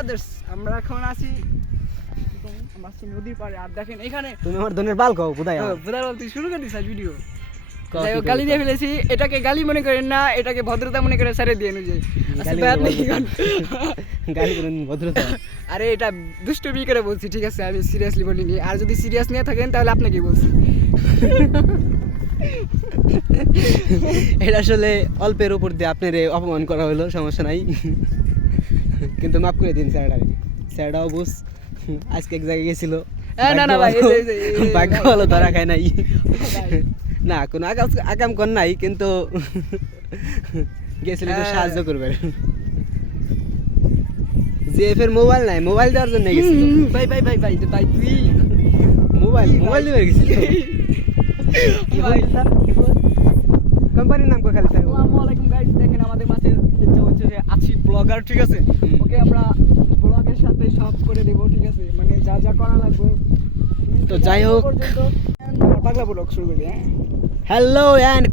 Brothers আমরা এখন আছি নদীর পাড়ে। আর দেখেন এখানে তুমি আমার ধনের বাল কও কোথায় বুধার বলতে শুরু করে দিস ভিডিও। গালি দিয়ে ফেলেছি, এটাকে গালি মনে করেন না, এটাকে ভদ্রতা মনে করে ছেড়ে দিয়ে অনুযায়ী গালি করেন ভদ্রতা। আরে এটা দুষ্টুমি করে বলছি, ঠিক আছে? আমি সিরিয়াসলি বলিনি। আর যদি সিরিয়াস নিয়ে থাকেন তাহলে আপনাকে বলছি। এটা আসলে অল্পের উপর দিয়ে আপনার অপমান করা হলো, সমস্যা নাই, কিন্তু মাফ করে দিন স্যারটাকে। স্যারটাও বুঝ আজকে এক জায়গায় গেছিল, না না ভাই ভাগ্য ভালো ধরা খায় নাই, না কোনো আকাম কর নাই, কিন্তু গেছিল একটু সাহায্য করবেন। জিএফ এর মোবাইল নাই, মোবাইল দেওয়ার জন্য গেছিল। ভাই ভাই ভাই ভাই ভাই তুই মোবাইল দেওয়ার গেছিল। কোম্পানির নাম কো খালি স্যার? আসসালামু আলাইকুম গাইস, দেখেন আমাদের মাঝে হচ্ছে যে আছি ব্লগার, ঠিক আছে? ওকে আমরা ব্লগের সাথে সব করে দেব, ঠিক আছে? মানে যা যা করা লাগবে। তো যাই হোক, পাগলা ব্লগ শুরু করি। হ্যাঁ, hello and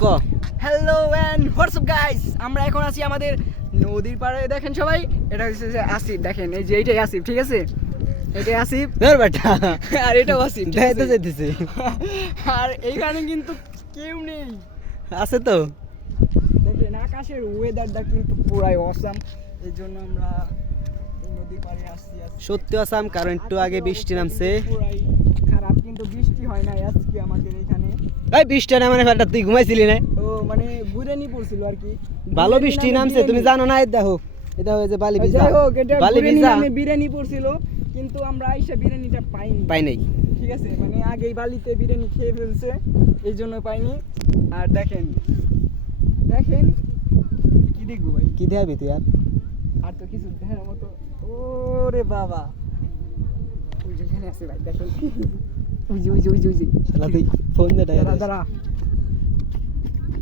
what's up guys, আমরা এখন আছি আমাদের নদীর পাড়ে। দেখেন সবাই, এটা হচ্ছে যে আসিফ, দেখেন এই যে এইটাই আসিফ, ঠিক আছে? এটাই আসিফ, ধর বেটা, আর এটাও আসিফ, ঠিক আছে? যাইতেছে। আর এইখানে কিন্তু কেউ নেই, আছে তো। দেখেন আকাশের ওয়েদারটা কিন্তু পুরাই অসাম। এই জন্য আমরা এই নদীর পাড়ে আসছি। সত্যি আসাম, কারণ একটু আগে বৃষ্টি নামছে। পুরাই খারাপ, কিন্তু বৃষ্টি হয় না আজকে আমাদের এখানে। এই বৃষ্টি না মানে ফাটা, তুই ঘুমাইছিলি না? ও মানে ঘুরেনি পড়ছিল আর কি, ভালো বৃষ্টি নামছে, তুমি জানো না? এই দেখো, এটা হয়েছে বালি ভিজা। যাই হোক, এটা বালি ঘুরেনি ভিজা নামে বিরিয়ানি পড়ছিল, কিন্তু আমরা আইসা বিরিয়ানিটা পাই নাই, ঠিক আছে? মানে আগেই বালিতে বিরিয়ানি খেয়ে ফেলছে, এই জন্য পাইনি। আর দেখেন কি দেখবো ভাই, কি দেখাবি তুই? আর তো কিছু দেখার মতো। ওরে বাবা, ওই যেখানে আছে ভাই, দেখেন ওই যে শালা তুই ফোন দে দাঁড়া দাঁড়া,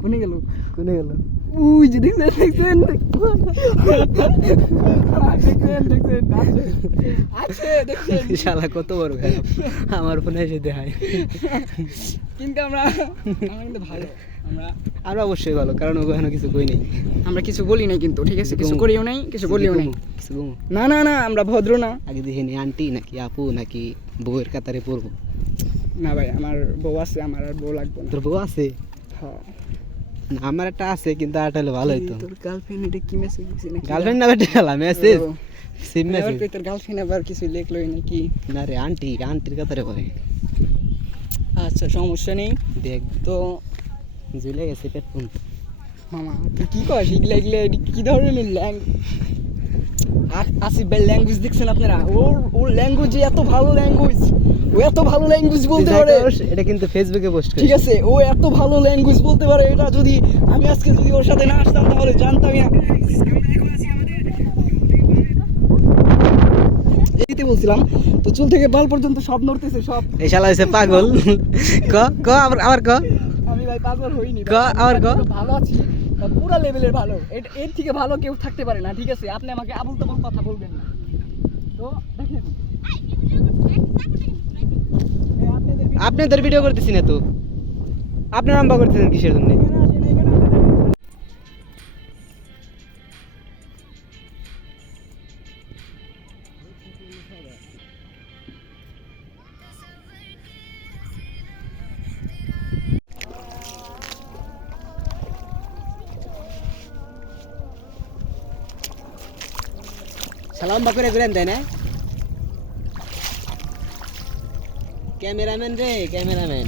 কোনে গেল? ওই যে দেখছেন শালা কত বড় খারাপ, আমার ফোনে এসে দেখায়। কিন্তু আমরা কিন্তু ভালো, আমরা অবশ্যই ভালো, কারণ ওখানে কিছু কই নেই, আমরা কিছু বলি নাই কিন্তু, ঠিক আছে? কিছু করিও নাই, কিছু বলিও নাই। না না না, আমরা ভদ্র না। আগে দেখিনি আন্টি নাকি আপু নাকি বউয়ের কাতারে পড়বো? না ভাই, আমার বউ আছে, আমার আর বউ লাগবে না। তোর বউ আছে? হ্যাঁ, আমার একটা আছে, কিন্তু আরটা হলে ভালো হইতো। তোর গার্লফ্রেন্ড এটা কি মেসেজ দিছে নাকি? গার্লফ্রেন্ড না বেটা, মেসেজ, সিম মেসেজ। তোর গার্লফ্রেন্ড আবার কিছু লিখলোই নাকি? না রে, আন্টির কাতারে পড়ে। আচ্ছা, সমস্যা নেই। দেখ তো ঝুলে গেছে পেট পুন। মামা তুই কি কস? এগুলা কি ধরনের আসিফ ভাই ল্যাঙ্গুয়েজ দেখছেন আপনারা? ওর ল্যাঙ্গুয়েজ এত ভালো ল্যাঙ্গুয়েজ, ও এত ভালো ল্যাঙ্গুয়েজ বলতে পারে। এটা কিন্তু ফেসবুকে পোস্ট করে, ঠিক আছে? ও এত ভালো ল্যাঙ্গুয়েজ বলতে পারে, এটা যদি আমি আজকে ওর সাথে না আসতাম তাহলে জানতামই না। এইতে বলছিলাম তো, চুল থেকে বাল পর্যন্ত সব নড়তেছে, সব। এই শালা হইছে পাগল। ক আবার ক। আমি ভাই পাগল হইনি, আবার ক। ভালো আছি, পুরা লেভেলের ভালো। এর থেকে ভালো কেউ থাকতে পারে না, ঠিক আছে? আপনি আমাকে আবুল তাবুল কথা বলবেন না। তো দেখেন, আপনাদের ভিডিও করতেছি না তো, আপনার নাম্বার করতেছেন কিসের জন্য? সালাম করে ঘুরেন দেয় না ক্যামেরাম্যান রে, ক্যামেরাম্যান।